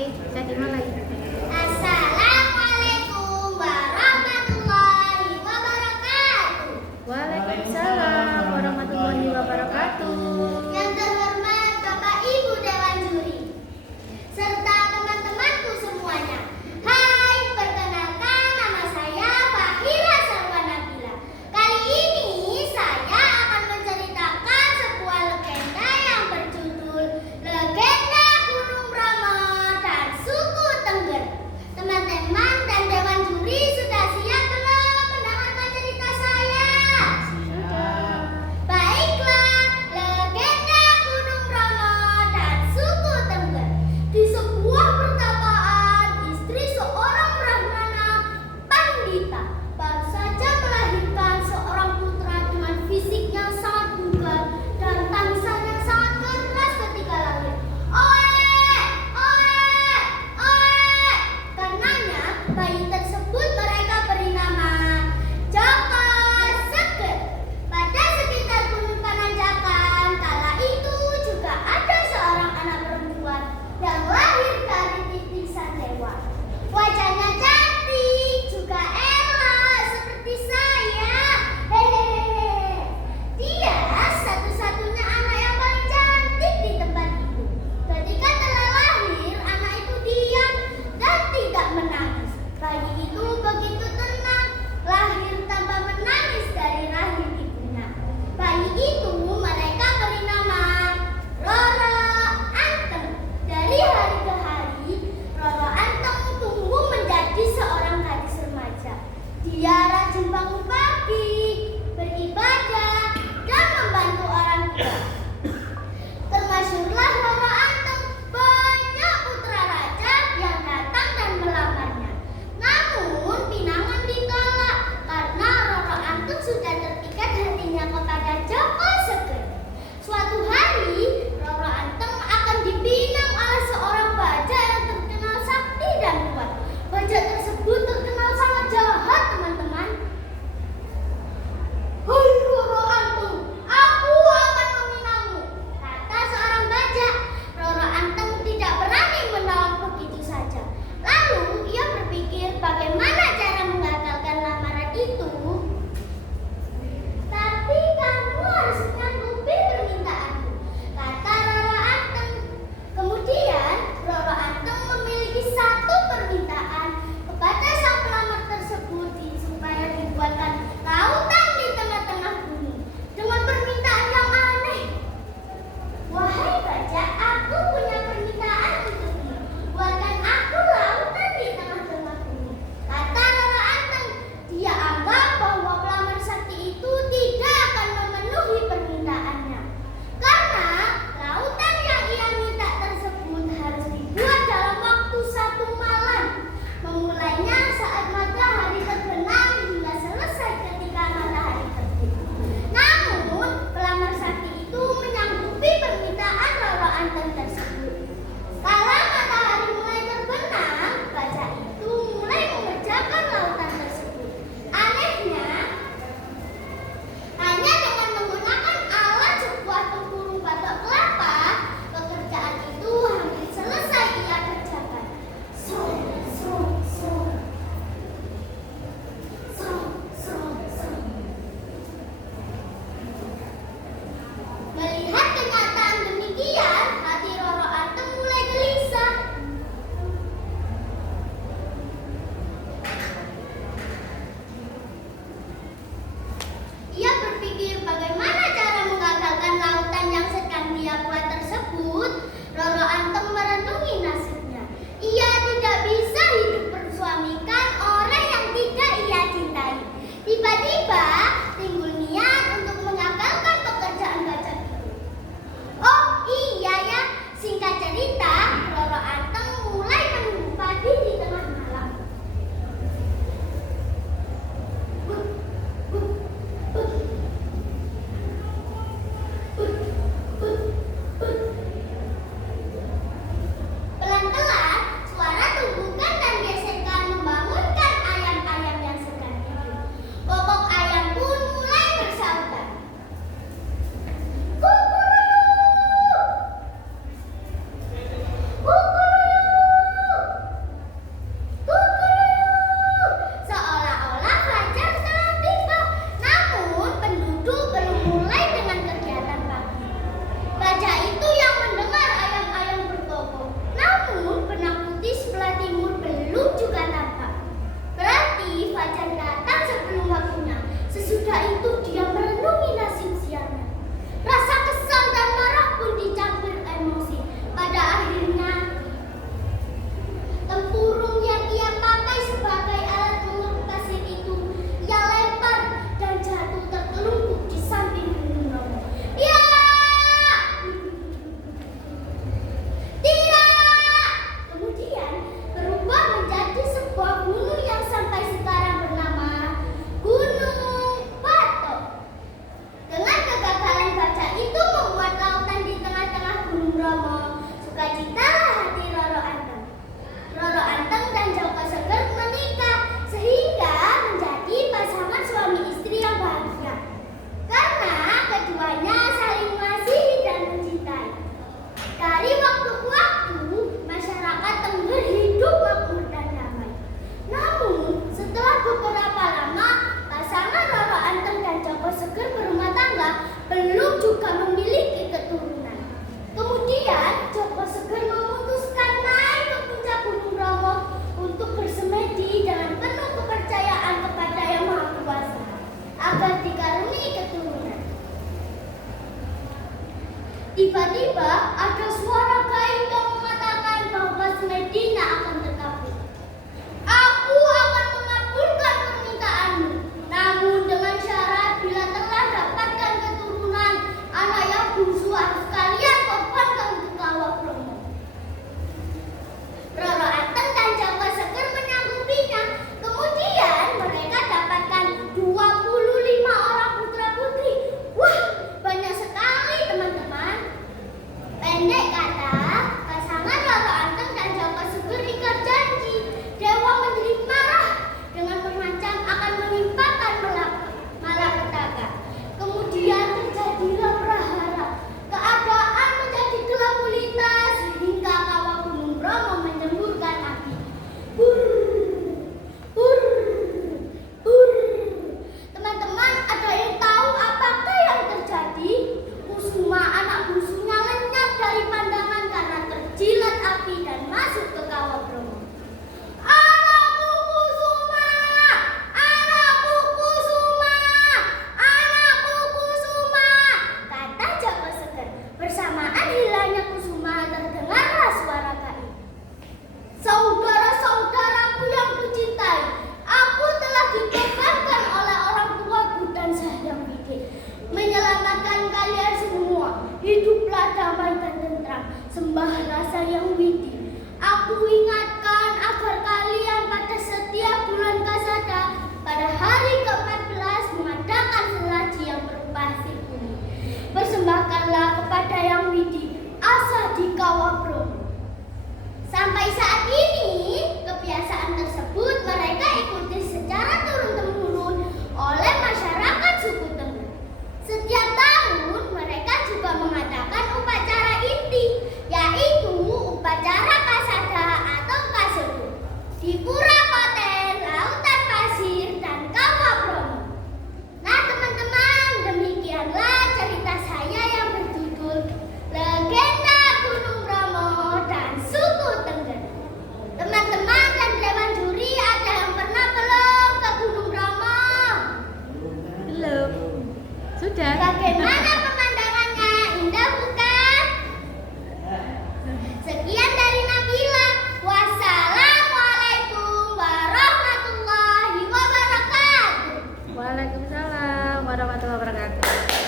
Oke, saya terima lagi. Assalamualaikum warahmatullahi wabarakatuh. Waalaikumsalam warahmatullahi wabarakatuh. Yang terhormat Bapak Ibu Dewan Juri serta teman-temanku semuanya. Hai, perkenalkan nama saya Fahira Sarwanabila. Kali ini saya akan menceritakan sebuah legenda yang berjudul Legenda Gunung Bromo dan Suku Tengger. Teman-teman dan Dewan Juri sudah siap belum mendengarkan cerita saya? Sudah. Baiklah, legenda Bersukacitalah hati Roro Anteng. Roro Anteng dan Joko Seger menikah sehingga menjadi pasangan suami istri yang bahagia. Karena keduanya saling mengasihi dan mencintai. Dari waktu ke waktu, masyarakat Tengger hidup makmur dan damai. Namun, setelah beberapa lama, pasangan Roro Anteng dan Joko Seger berumah tangga belum juga memiliki keturunan. Kemudian, Joko Seger memutuskan naik ke puncak Gunung Bromo untuk bersemedi dengan penuh kepercayaan kepada Yang Maha Kuasa agar dikaruniai keturunan. Tiba-tiba ada suara gaib yang mengatakan bahwa semedinya akan terkabul. Aku akan mengabulkan permintaanmu, namun dengan syarat bila telah dapatkan keturunan, anak yang bungsu harus kalian korbankan ke Kawah Bromo. Roro Anteng dan Joko Seger menyanggupinya. Kemudian mereka dapatkan 25 orang putra putri. Wah, banyak sekali teman-teman. Pendek kata, pasangan Roro Anteng dan Joko Seger ingkar janji. Dewa menjadi marah dengan mengancam akan menimpakan malapetaka. Kemudian terjadilah prahara. Keadaan menjadi gelap gulita sehingga Kawah Gunung Bromo menyemburkan api. Hur, hur, hur. Teman-teman, ada yang tahu apakah yang terjadi? Kusuma anak bungsunya lenyap dari pandangan karena terjilat api dan masuk ke Kawah Bromo. Anakku Kusuma, anakku Kusuma, anakku Kusuma, kata Joko Seger. Bersamaan hilangnya Kusuma, terdengarlah suara gaib. Saudara-saudaraku yang kucintai, aku telah dikorbankan oleh orang tuaku dan Sang Widi, menyelamatkan kalian semua. Hiduplah damai dan tentram, sembahlah Sang Widi. Aku ingatkan agar kalian pada setiap bulan Kasada pada hari ke-14 mengadakan selaji yang berupa sirkuni. Persembahkanlah kepada Yang Widi asa di Kawah Bromo. Sampai saat ini, kebiasaan tersebut mereka ikuti secara turun-temurun oleh masyarakat suku Tengger. Setiap tahun mereka juga mengadakan upacara inti, yaitu upacara Kasada atau Kasedo di Pura Koten, Lautan Pasir, dan Kawah Bromo. Nah teman-teman, demikianlah cerita saya yang berjudul Legenda Gunung Bromo dan Suku Tengger. Teman-teman dan Dewan Juri, ada yang pernah belum ke Gunung Bromo? Belum. Sudah. Bagaimana pemandangannya? Indah bukan? Sekian dari Nabila. Wassalamualaikum warahmatullahi wabarakatuh. Waalaikumsalam warahmatullahi wabarakatuh.